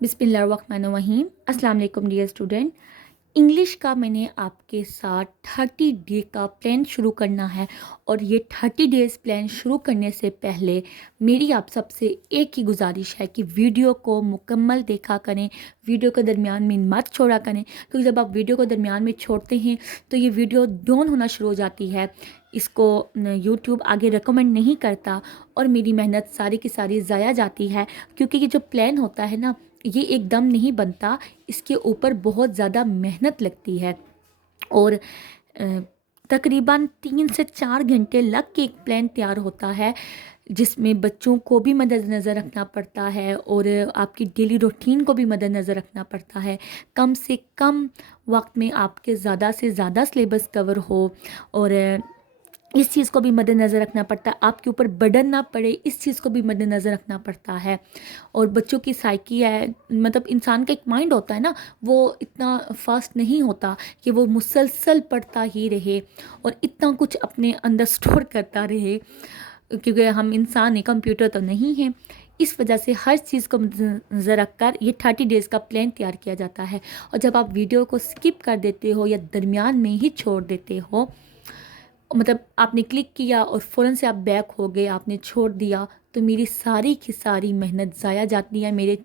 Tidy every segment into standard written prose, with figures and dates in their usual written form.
बिस्मिल्लाहिर्रहमानिर्रहीम। अस्सलाम वालेकुम डियर स्टूडेंट। इंग्लिश का मैंने आपके साथ 30 डे का प्लान शुरू करना है और ये 30 डेज़ प्लान शुरू करने से पहले मेरी आप सबसे एक ही गुजारिश है कि वीडियो को मुकम्मल देखा करें, वीडियो को दरमियान में मत छोड़ा करें, क्योंकि जब आप वीडियो को दरमियान में छोड़ते हैं तो ये वीडियो डाउन होना शुरू हो जाती है, इसको यूट्यूब आगे रिकमेंड नहीं करता और मेरी मेहनत सारी की सारी ज़ाया जाती है। क्योंकि ये जो प्लान होता है ना, ये एकदम नहीं बनता, इसके ऊपर बहुत ज़्यादा मेहनत लगती है और तकरीबन 3 से 4 घंटे लग के एक प्लान तैयार होता है, जिसमें बच्चों को भी मद्देनज़र रखना पड़ता है और आपकी डेली रूटीन को भी मद्देनज़र रखना पड़ता है। कम से कम वक्त में आपके ज़्यादा से ज़्यादा सिलेबस कवर हो और इस चीज़ को भी मद्देनज़र रखना पड़ता है, आपके ऊपर बर्डन ना पड़े, इस चीज़ को भी मद्देनज़र रखना पड़ता है। और बच्चों की साइकी है, मतलब इंसान का एक माइंड होता है ना, वो इतना फास्ट नहीं होता कि वो मुसलसल पढ़ता ही रहे और इतना कुछ अपने अंदर स्टोर करता रहे, क्योंकि हम इंसान हैं, कंप्यूटर तो नहीं है। इस वजह से हर चीज़ को मद्देनज़र रख कर ये 30 डेज़ का प्लान तैयार किया जाता है। और जब आप वीडियो को स्किप कर देते हो या दरमियान में ही छोड़ देते हो, मतलब आपने क्लिक किया और फ़ौरन से आप बैक हो गए, आपने छोड़ दिया, तो मेरी सारी की सारी मेहनत ज़ाया जाती है, मेरे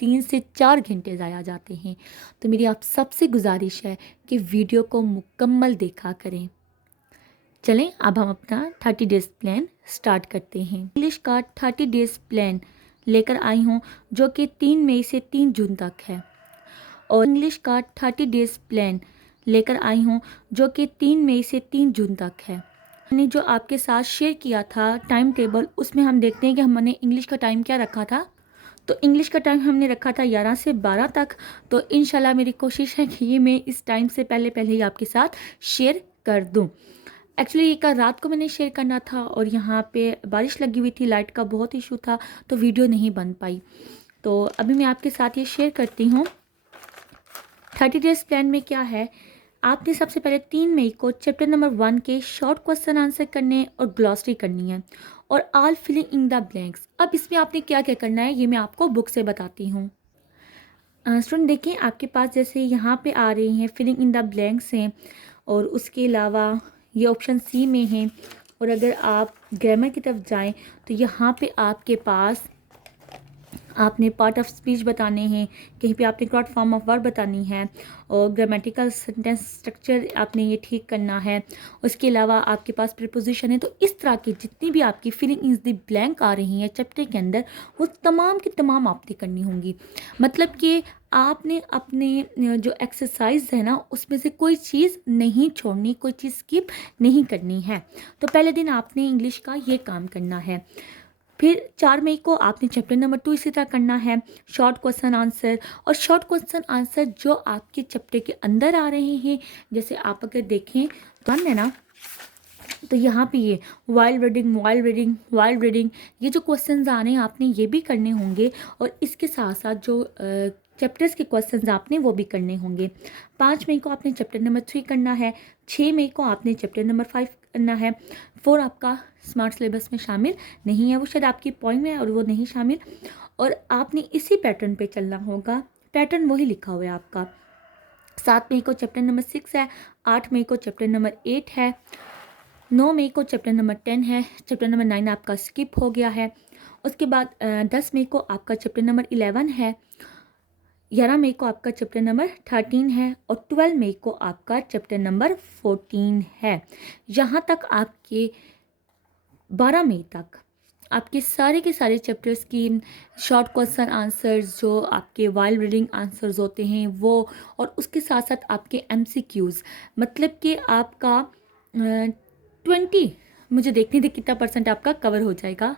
3 से 4 घंटे ज़ाया जाते हैं। तो मेरी आप सबसे गुजारिश है कि वीडियो को मुकम्मल देखा करें। चलें अब हम अपना 30 डेज़ प्लान स्टार्ट करते हैं। इंग्लिश का 30 डेज़ प्लान लेकर आई हूँ, जो कि 3 मई से 3 जून तक है। और इंग्लिश का 30 डेज़ प्लान लेकर आई हूँ, जो कि 3 मई से 3 जून तक है। मैंने जो आपके साथ शेयर किया था टाइम टेबल, उसमें हम देखते हैं कि हमने इंग्लिश का टाइम क्या रखा था। तो इंग्लिश का टाइम हमने रखा था 11 से 12 तक। तो इंशाल्लाह मेरी कोशिश है कि ये मैं इस टाइम से पहले पहले ही आपके साथ शेयर कर दूँ। एक्चुअली ये कल रात को मैंने शेयर करना था और यहाँ पे बारिश लगी हुई थी, लाइट का बहुत इशू था, तो वीडियो नहीं बन पाई। तो अभी मैं आपके साथ ये शेयर करती हूँ। 30 डेज़ प्लान में क्या है, आपने सबसे पहले 3 मई को चैप्टर नंबर 1 के शॉर्ट क्वेश्चन आंसर करने और ग्लॉसरी करनी है और all filling in the blanks. अब इसमें आपने क्या क्या करना है ये मैं आपको बुक से बताती हूँ। स्टूडेंट देखें, आपके पास जैसे यहाँ पे आ रही हैं फिलिंग इन द ब्लैंक्स हैं और उसके अलावा ये ऑप्शन सी में है। और अगर आप ग्रामर की तरफ जाएं तो यहाँ पे आपके पास आपने पार्ट ऑफ स्पीच बताने हैं, कहीं पे आपने करेक्ट फॉर्म ऑफ वर्ब बतानी है और ग्रामेटिकल सेंटेंस स्ट्रक्चर आपने ये ठीक करना है। उसके अलावा आपके पास प्रीपोजिशन है। तो इस तरह की जितनी भी आपकी फिलिंग इन द ब्लैंक आ रही हैं चैप्टर के अंदर, वो तमाम की तमाम आपने करनी होंगी। मतलब कि आपने अपने जो एक्सरसाइज है ना, उसमें से कोई चीज़ नहीं छोड़नी, कोई चीज़ स्किप नहीं करनी है। तो पहले दिन आपने इंग्लिश का ये काम करना है। फिर 4 मई को आपने चैप्टर नंबर 2 इसी तरह करना है, शॉर्ट क्वेश्चन आंसर। और शॉर्ट क्वेश्चन आंसर जो आपके चैप्टर के अंदर आ रहे हैं, जैसे आप अगर देखें तो है ना, तो यहाँ पे ये वाइल रीडिंग ये जो क्वेश्चंस आ रहे हैं आपने ये भी करने होंगे और इसके साथ साथ जो चैप्टर्स के क्वेश्चंस आपने वो भी करने होंगे। 5 मई को आपने चैप्टर नंबर 3 करना है। 6 मई को आपने चैप्टर नंबर 5 करना है। 4 आपका स्मार्ट सिलेबस में शामिल नहीं है, वो शायद आपकी पॉइंट में है और वो नहीं शामिल। और आपने इसी पैटर्न पे चलना होगा, पैटर्न वही लिखा हुआ है आपका। 7 मई को चैप्टर नंबर 6 है। 8 मई को चैप्टर नंबर 8 है। 9 मई को चैप्टर नंबर 10 है। चैप्टर नंबर 9 आपका स्किप हो गया है। उसके बाद 10 मई को आपका चैप्टर नंबर 11 है। 11 मई को आपका चैप्टर नंबर 13 है और 12 मई को आपका चैप्टर नंबर 14 है। यहाँ तक आपके 12 मई तक आपके सारे के सारे चैप्टर्स की शॉर्ट क्वेश्चन आंसर्स, जो आपके वाइल रीडिंग आंसर्स होते हैं वो, और उसके साथ साथ आपके MCQs, मतलब कि आपका 20, मुझे देखने दे कितना परसेंट आपका कवर हो जाएगा।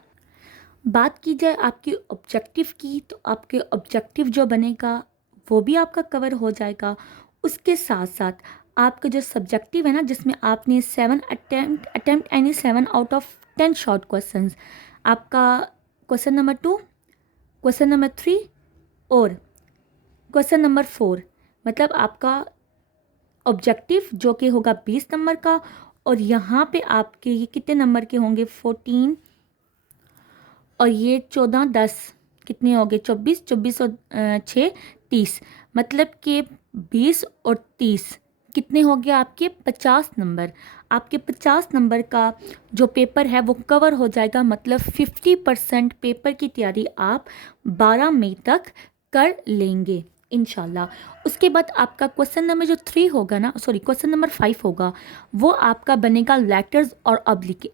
बात की जाए आपके ऑब्जेक्टिव की, तो आपके ऑब्जेक्टिव जो बनेगा वो भी आपका कवर हो जाएगा। उसके साथ साथ आपका जो सब्जेक्टिव है ना, जिसमें आपने 7 attempt any 7 out of 10 short questions, आपका क्वेश्चन नंबर 2, क्वेश्चन नंबर 3 और क्वेश्चन नंबर 4, मतलब आपका ऑब्जेक्टिव जो कि होगा 20 नंबर का। और यहाँ पे आपके ये कितने नंबर के होंगे, 14 और ये 14, 10 कितने हो गए 24, 24 और 6 30, मतलब कि 20 और 30 कितने हो गए आपके 50 नंबर। आपके 50 नंबर का जो पेपर है वो कवर हो जाएगा, मतलब 50% पेपर की तैयारी आप 12 मई तक कर लेंगे इंशाल्लाह। उसके बाद आपका क्वेश्चन नंबर जो 3 होगा ना, सॉरी क्वेश्चन नंबर 5 होगा, वो आपका बनेगा लेटर्स और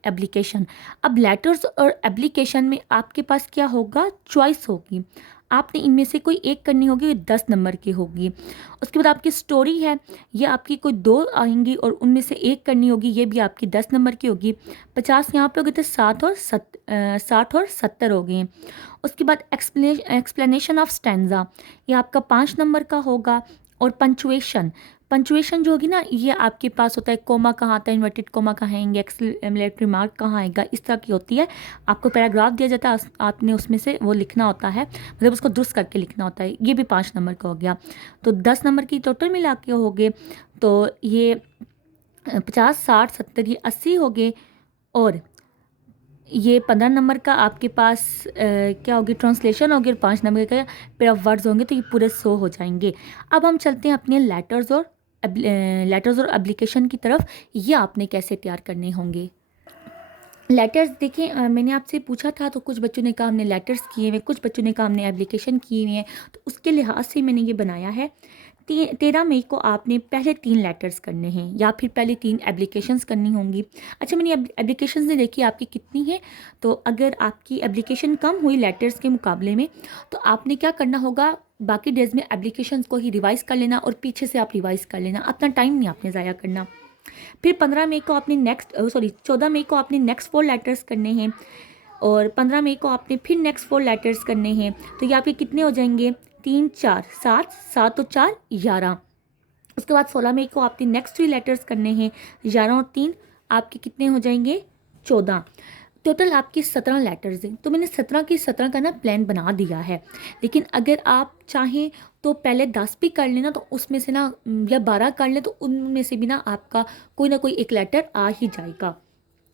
एप्लीकेशन। अब लेटर्स और एप्लीकेशन में आपके पास क्या होगा, चॉइस होगी, आपने इनमें से कोई एक करनी होगी, 10 नंबर की होगी। उसके बाद आपकी स्टोरी है, ये आपकी कोई 2 आएंगी और उनमें से एक करनी होगी, ये भी आपकी 10 नंबर की होगी। 50 यहाँ पे हो गए थे, 60 और 70 हो गए। उसके बाद एक्सप्लेनेशन ऑफ स्टैंजा, ये आपका 5 नंबर का होगा। और पंचुएशन, पंचुएशन जो होगी ना, ये आपके पास होता है, कोमा कहाँ आता है, इन्वर्टेड कोमा कहाँ आएंगे, एक्सक्लेमेटरी मार्क कहाँ आएगा, इस तरह की होती है। आपको पैराग्राफ दिया जाता है, आपने उसमें से वो लिखना होता है, मतलब उसको दुरुस्त करके लिखना होता है। ये भी 5 नंबर का हो गया, तो 10 नंबर की टोटल मिला के हो गए। तो ये 50, 60, 70, ये 80 हो गए। और ये 15 नंबर का आपके पास क्या होगी, ट्रांसलेशन होगी। और 5 नंबर का फिर अब वर्ड्स होंगे, तो ये पूरे 100 हो जाएंगे। अब हम चलते हैं अपने लेटर्स और एप्लीकेशन की तरफ। ये आपने कैसे तैयार करने होंगे। लेटर्स देखें, मैंने आपसे पूछा था, तो कुछ बच्चों ने कहा हमने लेटर्स किए हुए, कुछ बच्चों ने कहा हमने एप्लीकेशन किए हुए हैं, तो उसके लिहाज से मैंने ये बनाया है। 13 मई को आपने पहले 3 लेटर्स करने हैं, या फिर पहले 3 एप्लीकेशंस करनी होंगी। अच्छा, मैंने एप्लीकेशंस ने देखी आपकी कितनी है, तो अगर आपकी एप्लीकेशन कम हुई लेटर्स के मुकाबले में, तो आपने क्या करना होगा, बाकी डेज में एप्लीकेशंस को ही रिवाइज़ कर लेना, और पीछे से आप रिवाइज़ कर लेना, अपना टाइम नहीं आपने ज़ाया करना। फिर 15 मई को आपने 14 मई को आपने नेक्स्ट 4 लेटर्स करने हैं, और 15 मई को आपने फिर नेक्स्ट 4 लेटर्स करने हैं। तो ये आपके कितने हो जाएंगे, 3 4 7, 7 और 4 11। उसके बाद 16 मई को आपने नेक्स्ट 3 लेटर्स करने हैं, 11 और 3 आपके कितने हो जाएंगे, 14। टोटल आपके 17 लेटर्स हैं। तो मैंने 17 की 17 का ना प्लान बना दिया है, लेकिन अगर आप चाहें तो पहले 10 भी कर लेना, तो उसमें से ना, या 12 कर लें, तो उनमें से भी ना आपका कोई ना कोई एक लेटर आ ही जाएगा।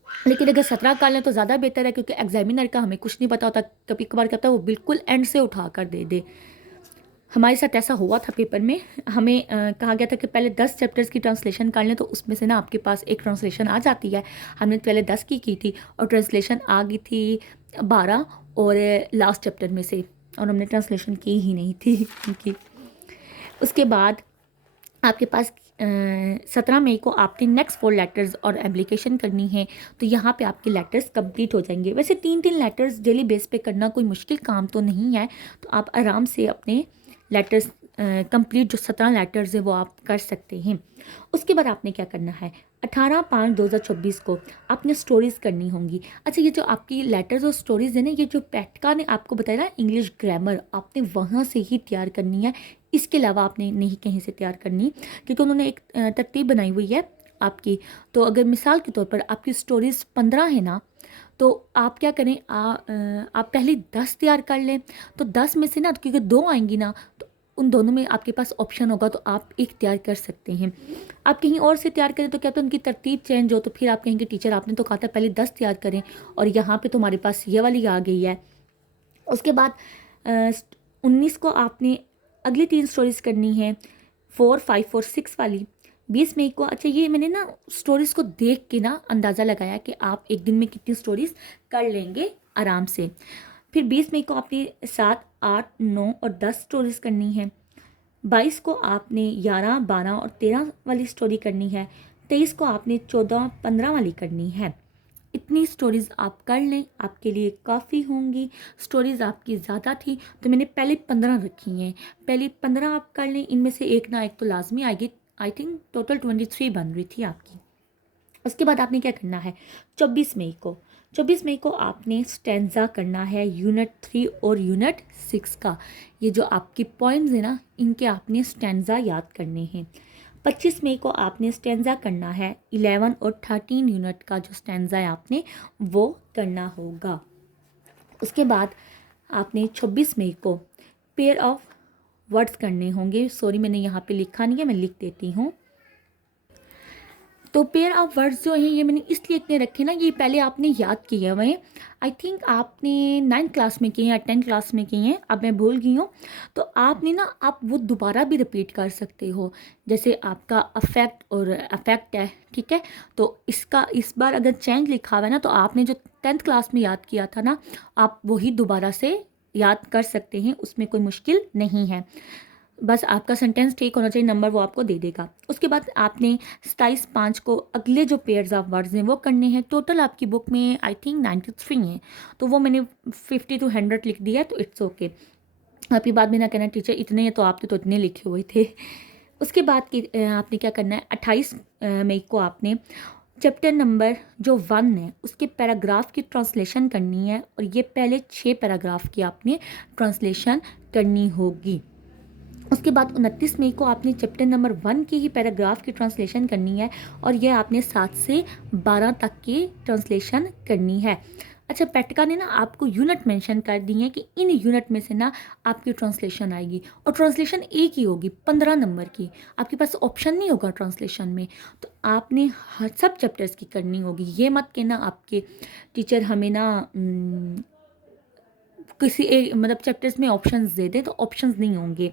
लेकिन अगर 17 कर लें तो ज़्यादा बेहतर है, क्योंकि एग्जामिनर का हमें कुछ नहीं पता होता, कभी कभार क्या होता है वो बिल्कुल एंड से उठा कर दे दे। हमारे साथ ऐसा हुआ था पेपर में, हमें कहा गया था कि पहले 10 चैप्टर्स की ट्रांसलेशन कर लें, तो उसमें से ना आपके पास एक ट्रांसलेशन आ जाती है। हमने पहले 10 की थी, और ट्रांसलेशन आ गई थी 12 और लास्ट चैप्टर में से, और हमने ट्रांसलेशन की ही नहीं थी उनकी। उसके बाद आपके पास 17 मई को आपने नेक्स्ट 4 लेटर्स और एप्लीकेशन करनी है, तो यहाँ पे आपके लेटर्स कंप्लीट हो जाएंगे। वैसे 3 लेटर्स डेली बेस पे करना कोई मुश्किल काम तो नहीं है, तो आप आराम से अपने लेटर्स कंप्लीट जो 17 लेटर्स है वो आप कर सकते हैं। उसके बाद आपने क्या करना है, 18/5/2024 को आपने स्टोरीज़ करनी होंगी। अच्छा, ये जो आपकी लेटर्स और स्टोरीज़ है ना, ये जो पैटका ने आपको बताया ना इंग्लिश ग्रामर, आपने वहाँ से ही तैयार करनी है, इसके अलावा आपने नहीं कहीं से तैयार करनी, क्योंकि उन्होंने एक तरतीब बनाई हुई है आपकी। तो अगर मिसाल के तौर पर आपकी स्टोरीज़ 15 है ना, तो आप क्या करें, आप पहले 10 तैयार कर लें। तो 10 में से ना, क्योंकि 2 आएंगी ना, तो उन दोनों में आपके पास ऑप्शन होगा, तो आप एक तैयार कर सकते हैं। आप कहीं और से तैयार करें तो क्या तो उनकी तरतीब चेंज हो, तो फिर आप कहेंगे टीचर आपने तो कहा था पहले 10 तैयार करें, और यहाँ पे तो हमारे पास ये वाली आ गई है। उसके बाद 19 को आपने अगली 3 स्टोरीज़ करनी है, 4, 5 और 6 वाली। 20 मई को, अच्छा ये मैंने ना स्टोरीज़ को देख के ना अंदाज़ा लगाया कि आप एक दिन में कितनी स्टोरीज़ कर लेंगे आराम से। फिर 20 मई को आपने 7, 8, 9 और 10 स्टोरीज़ करनी है। 22 को आपने 11, 12 और 13 वाली स्टोरी करनी है। 23 को आपने 14, 15 वाली करनी है। इतनी स्टोरीज़ आप कर लें, आपके लिए काफ़ी होंगी। स्टोरीज़ आपकी ज़्यादा थी, तो मैंने पहले 15 रखी हैं, पहले 15 आप कर लें, इनमें से एक ना एक तो लाजमी आएगी। आई थिंक टोटल 23 बन रही थी आपकी। उसके बाद आपने क्या करना है, 24 मई को आपने स्टैंजा करना है यूनिट 3 और यूनिट 6 का। ये जो आपकी पॉइंट्स है ना, इनके आपने स्टैंजा याद करने हैं। 25 मई को आपने स्टैंजा करना है 11 और 13 यूनिट का जो स्टैंजा है आपने वो करना होगा। उसके बाद आपने 26 मई को पेयर ऑफ वर्ड्स करने होंगे। सॉरी, मैंने यहाँ पे लिखा नहीं है, मैं लिख देती हूँ। तो पेयर ऑफ वर्ड्स जो हैं ये मैंने इसलिए इतने रखे ना, ये पहले आपने याद किए हुए हैं। आई थिंक आपने 9th क्लास में किए हैं या 10th क्लास में किए हैं, अब मैं भूल गई हूँ। तो आपने ना, आप वो दोबारा भी रिपीट कर सकते हो। जैसे आपका अफेक्ट और अफेक्ट है, ठीक है, तो इसका इस बार अगर चेंज लिखा हुआ है ना, तो आपने जो 10th क्लास में याद किया था ना, आप वही दोबारा से याद कर सकते हैं, उसमें कोई मुश्किल नहीं है। बस आपका सेंटेंस ठीक होना चाहिए, नंबर वो आपको दे देगा। उसके बाद आपने 27/5 को अगले जो पेयर्स ऑफ वर्ड्स हैं वो करने हैं। टोटल आपकी बुक में आई थिंक 93 हैं, तो वो मैंने 50 to 100 लिख दिया, तो इट्स ओके। आपकी बात में ना कहना टीचर इतने हैं, तो आपने तो इतने लिखे हुए थे। उसके बाद की आपने क्या करना है, 28 मई को आपने चैप्टर नंबर जो 1 है उसके पैराग्राफ की ट्रांसलेशन करनी है, और ये पहले 6 पैराग्राफ की आपने ट्रांसलेशन करनी होगी। उसके बाद 29 मई को आपने चैप्टर नंबर 1 की ही पैराग्राफ की ट्रांसलेशन करनी है, और यह आपने 7 से 12 तक की ट्रांसलेशन करनी है। अच्छा, पैटका ने ना आपको यूनिट मेंशन कर दी है कि इन यूनिट में से ना आपकी ट्रांसलेशन आएगी, और ट्रांसलेशन एक ही होगी 15 नंबर की। आपके पास ऑप्शन नहीं होगा ट्रांसलेशन में, तो आपने हर सब चैप्टर्स की करनी होगी। ये मत कहना आपके टीचर हमें ना किसी एक मतलब चैप्टर्स में ऑप्शंस दे दें, तो ऑप्शंस नहीं होंगे।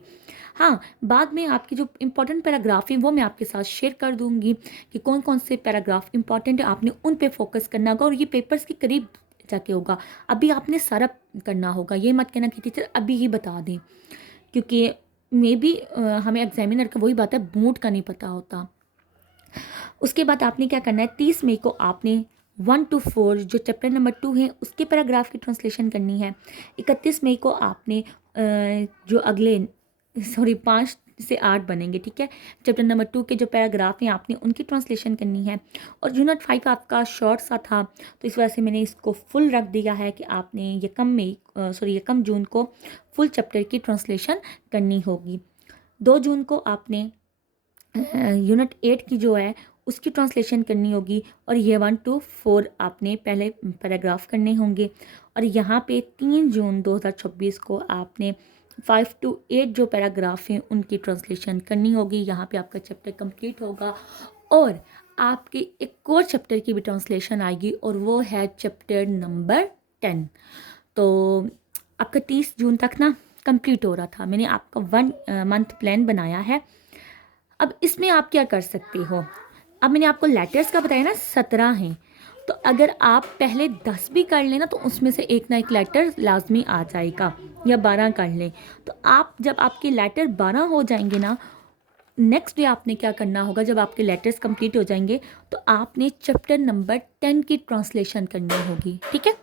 हाँ, बाद में आपकी जो इंपॉर्टेंट पैराग्राफ हैं वो मैं आपके साथ शेयर कर दूंगी कि कौन कौन से पैराग्राफ इंपॉर्टेंट है, आपने उन पे फोकस करना होगा, और ये पेपर्स के करीब जाके होगा। अभी आपने सारा करना होगा, ये मत कहना कि टीचर अभी ही बता दें, क्योंकि मे बी हमें एग्जामिनर का वही बात है, मूड का नहीं पता होता। उसके बाद आपने क्या करना है, 30 मई को आपने 1 to 4 जो चैप्टर नंबर 2 है उसके पैराग्राफ की ट्रांसलेशन करनी है। 31 मई को आपने जो अगले 5 से 8 बनेंगे, ठीक है, चैप्टर नंबर 2 के जो पैराग्राफ हैं आपने उनकी ट्रांसलेशन करनी है। और यूनिट 5 आपका शॉर्ट सा था, तो इस वजह से मैंने इसको फुल रख दिया है कि आपने यकम जून को फुल चैप्टर की ट्रांसलेशन करनी होगी। 2 जून को आपने यूनिट 8 की जो है उसकी ट्रांसलेशन करनी होगी, और ये 1 to 4 आपने पहले पैराग्राफ करने होंगे। और यहाँ पे 3 जून 2026 को आपने 5 to 8 जो पैराग्राफ हैं उनकी ट्रांसलेशन करनी होगी। यहाँ पे आपका चैप्टर कंप्लीट होगा, और आपके एक और चैप्टर की भी ट्रांसलेशन आएगी, और वो है चैप्टर नंबर 10। तो आपका 30 जून तक ना कंप्लीट हो रहा था। मैंने आपका 1 मंथ प्लान बनाया है। अब इसमें आप क्या कर सकते हो, अब मैंने आपको लेटर्स का बताया ना 17 हैं, तो अगर आप पहले 10 भी कर लें ना, तो उसमें से एक ना एक लेटर लाजमी आ जाएगा, या 12 कर लें। तो आप जब आपके लेटर 12 हो जाएंगे ना, नेक्स्ट डे आपने क्या करना होगा, जब आपके लेटर्स कंप्लीट हो जाएंगे तो आपने चैप्टर नंबर 10 की ट्रांसलेशन करनी होगी, ठीक है,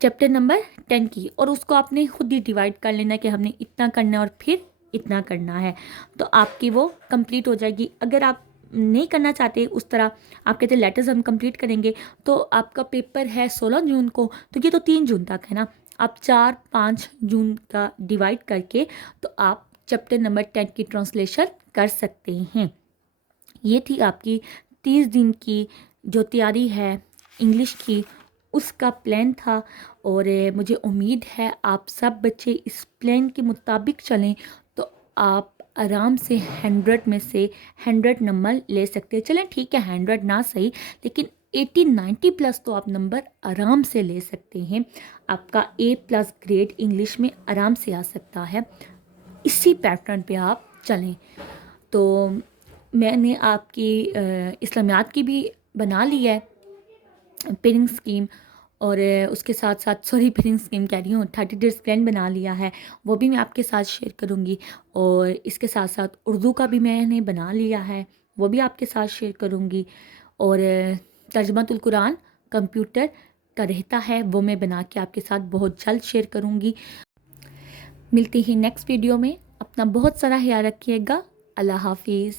चैप्टर नंबर 10 की। और उसको आपने खुद ही डिवाइड कर लेना कि हमने इतना करना है और फिर इतना करना है, तो आपकी वो कंप्लीट हो जाएगी। अगर आप नहीं करना चाहते उस तरह, आप कहते लेटर्स हम कंप्लीट करेंगे, तो आपका पेपर है 16 जून को, तो ये तो 3 जून तक है ना, आप 4-5 जून का डिवाइड करके तो आप चैप्टर नंबर 10 की ट्रांसलेशन कर सकते हैं। ये थी आपकी 30 दिन की जो तैयारी है इंग्लिश की, उसका प्लान था। और मुझे उम्मीद है आप सब बच्चे इस प्लान के मुताबिक चलें, तो आप आराम से 100 में से 100 नंबर ले सकते हैं। चलें ठीक है, 100 ना सही, लेकिन 80-90 प्लस तो आप नंबर आराम से ले सकते हैं। आपका A+ ग्रेड इंग्लिश में आराम से आ सकता है। इसी पैटर्न पे आप चलें। तो मैंने आपकी इस्लामियात की भी बना ली है पेयरिंग स्कीम, और उसके साथ साथ पेयरिंग स्कीम कह रही हूँ, 30 डेज प्लान बना लिया है, वो भी मैं आपके साथ शेयर करूँगी। और इसके साथ साथ उर्दू का भी मैंने बना लिया है, वो भी आपके साथ शेयर करूँगी। और तर्जुमातुल कुरान कंप्यूटर का रहता है, वो मैं बना के आपके साथ बहुत जल्द शेयर करूँगी। मिलती ही नेक्स्ट वीडियो में। अपना बहुत सारा ख्याल रखिएगा। अल्लाह हाफिज़।